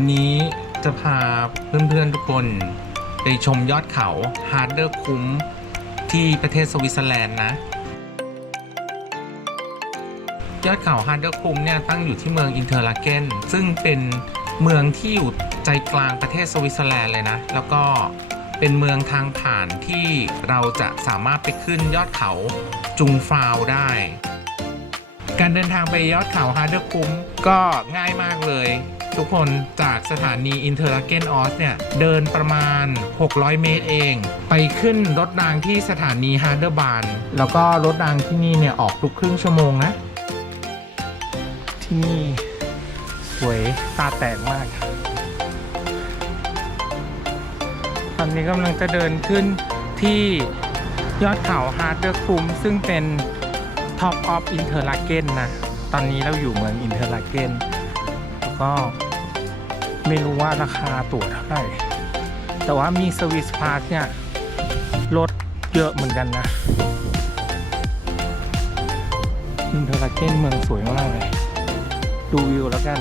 วันนี้จะพาเพื่อนๆทุกคนไปชมยอดเขาฮาร์ดเดอร์คุ้มที่ประเทศสวิตเซอร์แลนด์นะ ยอดเขาฮาร์ดเดอร์คุ้มเนี่ยตั้งอยู่ที่เมืองอินเทอร์ลาเกนซึ่งเป็นเมืองที่อยู่ใจกลางประเทศสวิตเซอร์แลนด์เลยนะ แล้วก็เป็นเมืองทางผ่านที่เราจะสามารถไปขึ้นยอดเขาจุงฟาวได้ การเดินทางไปยอดเขาฮาร์เดอร์คุ้มก็ง่ายมากเลย ทุกคนจากสถานีอินเทอร์ลาเกนออสเนี่ย เดินประมาณ 600 เมตรเอง ไปขึ้นรถรางที่สถานีฮาร์เดอร์บานแล้วก็รถรางที่นี่เนี่ย ออกทุกครึ่งชั่วโมงนะ ที่นี่สวยตาแตกมาก ตอนนี้กำลังจะเดินขึ้นที่ยอดเขาฮาร์เดอร์คุมซึ่งเป็น Top of Interlaken นะ ตอนนี้เราอยู่เมืองอินเทอร์ลาเกนแล้วก็ ไม่รู้ว่าราคาตั๋วเท่าไหร่ แต่ว่ามีสวิสพาสเนี่ยลดเยอะเหมือนกันนะอินเทอร์ลาเกนเมืองสวยมากเลย ดูวิวแล้วกัน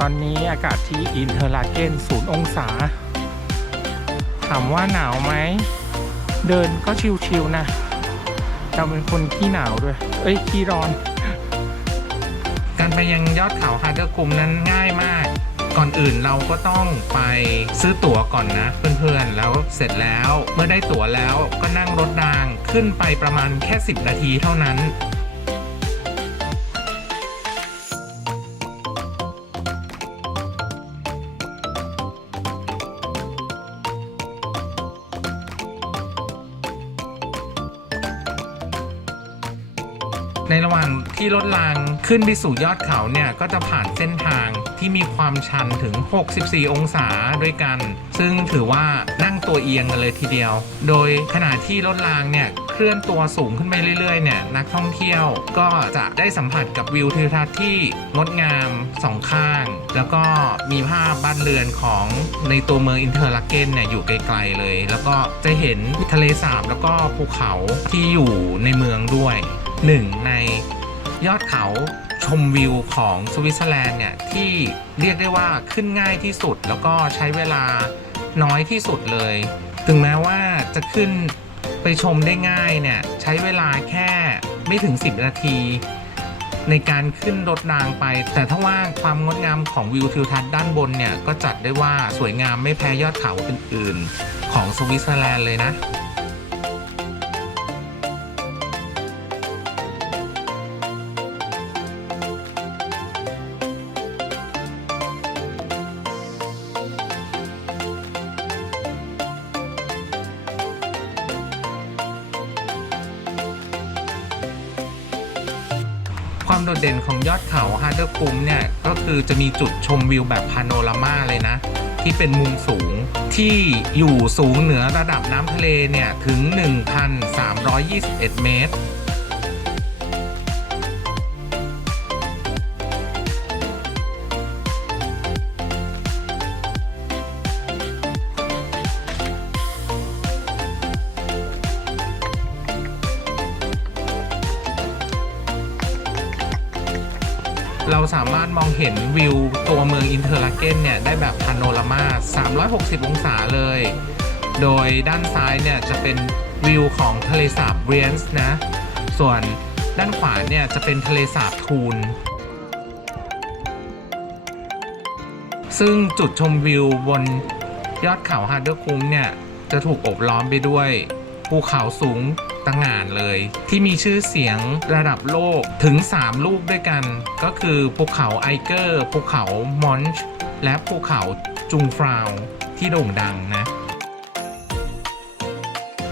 ตอนนี้อากาศที่อินเทอร์ลาเกนศูนย์องศา ถามว่าหนาวไหม เดินก็ชิวๆนะเราเป็นคนขี้หนาวด้วย เอ้ยขี้ร้อน การไปยังยอดเขาฮาร์เดอร์คุมนั้นง่ายมาก ก่อนอื่นเราก็ต้องไปซื้อตั๋วก่อนนะ เพื่อนๆ แล้วเสร็จแล้วเมื่อได้ตั๋วแล้วก็นั่งรถรางขึ้นไปประมาณแค่ 10 นาทีเท่านั้น ในระหว่างที่รถรางขึ้นไปสู่ยอดเขาเนี่ยก็จะผ่านเส้นทางที่มีความชันถึง 64 องศาด้วยกัน ซึ่งถือว่านั่งตัวเอียงกันเลยทีเดียว โดยขณะที่รถรางเนี่ยเคลื่อนตัวสูงขึ้นไปเรื่อยๆเนี่ยนักท่องเที่ยวก็จะได้สัมผัสกับวิวทิวทัศน์ที่งดงามสองข้าง แล้วก็มีภาพบ้านเรือนของในตัวเมืองอินเทอร์ลาเกนเนี่ยอยู่ไกลๆเลย แล้วก็จะเห็นทะเลสาบแล้วก็ภูเขาที่อยู่ในเมืองด้วย หนึ่งในยอดเขาชมวิวของสวิตเซอร์แลนด์เนี่ย ที่เรียกได้ว่าขึ้นง่ายที่สุดแล้วก็ใช้เวลาน้อยที่สุดเลย ถึงแม้ว่าจะขึ้นไปชมได้ง่ายเนี่ย ใช้เวลาแค่ไม่ถึง 10 นาที ในการขึ้นรถรางไป แต่ถ้าว่าความงดงามของวิวทิวทัศน์ด้านบนเนี่ย ก็จัดได้ว่าสวยงามไม่แพ้ยอดเขาอื่นๆ ของสวิตเซอร์แลนด์เลยนะ ความโดดเด่นของยอดเขาฮาร์เดอร์คุมเนี่ย ก็คือจะมีจุดชมวิวแบบพาโนรามาเลยนะ ที่เป็นมุมสูงที่อยู่สูงเหนือระดับน้ำทะเลเนี่ย ถึง 1,321 เมตร เราสามารถมองเห็นวิวตัวเมืองอินเทอร์ลาเกนเนี่ย ได้แบบพาโนรามา 360 องศาเลย โดยด้านซ้ายเนี่ย จะเป็นวิวของทะเลสาบเบรียนส์นะ ส่วนด้านขวาเนี่ย จะเป็นทะเลสาบทูนซึ่งจุดชมวิวบนยอดเขาฮาร์เดอร์คุ้มเนี่ย จะถูกอบล้อมไปด้วยภูเขาสูง ตั้งงานเลย ที่มีชื่อเสียงระดับโลกถึง 3 ลูกด้วยกัน ก็คือภูเขาไอเกอร์ภูเขามอนช์และภูเขาจุงฟราวที่โด่งดังนะ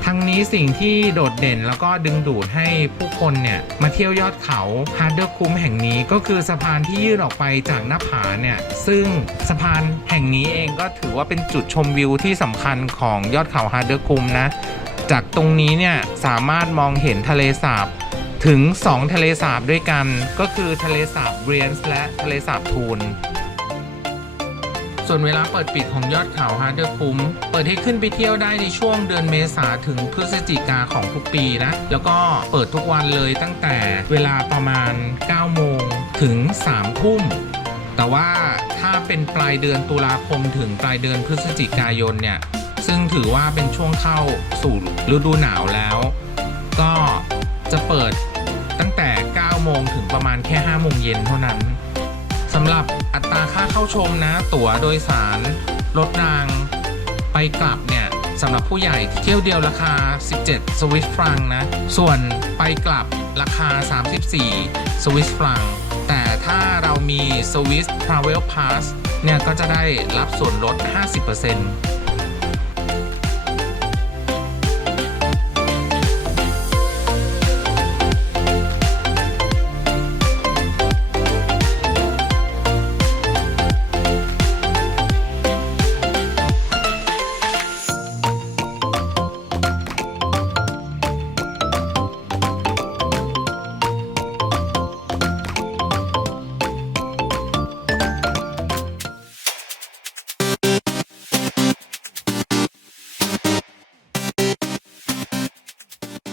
ทั้งนี้สิ่งที่โดดเด่นแล้วก็ดึงดูดให้ผู้คนเนี่ยมาเที่ยวยอดเขาฮาร์เดอร์คุมแห่งนี้ก็คือสะพานที่ยื่นออกไปจากหน้าผาเนี่ยซึ่งสะพานแห่งนี้เองก็ถือว่าเป็นจุดชมวิวที่สำคัญของยอดเขาฮาร์เดอร์คุมนะ จากตรงนี้เนี่ยสามารถมองเห็นทะเลสาบถึง 2 ทะเลสาบด้วยกัน ก็คือทะเลสาบเบรียนส์และทะเลสาบทูนส่วนเวลาเปิดปิดของยอดเขาฮาร์เดอร์คุ้ม เปิดให้ขึ้นไปเที่ยวได้ในช่วงเดือนเมษาถึงพฤศจิกาของทุกปีนะ แล้วก็เปิดทุกวันเลยตั้งแต่เวลาประมาณ 9 โมงถึง 3 ทุ่ม แต่ว่าถ้าเป็นปลายเดือนตุลาคมถึงปลายเดือนพฤศจิกายนเนี่ย ซึ่งถือว่าเป็นช่วงเข้าสู่ฤดูหนาวแล้ว ก็จะเปิดตั้งแต่ 9 โมงถึงประมาณแค่ 5 โมงเย็นเท่านั้นสำหรับอัตราค่าเข้าชมนะ ตั๋วโดยสารรถรางไปกลับเนี่ยสำหรับผู้ใหญ่เที่ยวเดียวราคา 17 สวิสฟรังนะ ส่วนไปกลับราคา 34 สวิสฟรัง แต่ถ้าเรามี Swiss Travel Pass เนี่ยก็จะได้รับส่วนลด 50%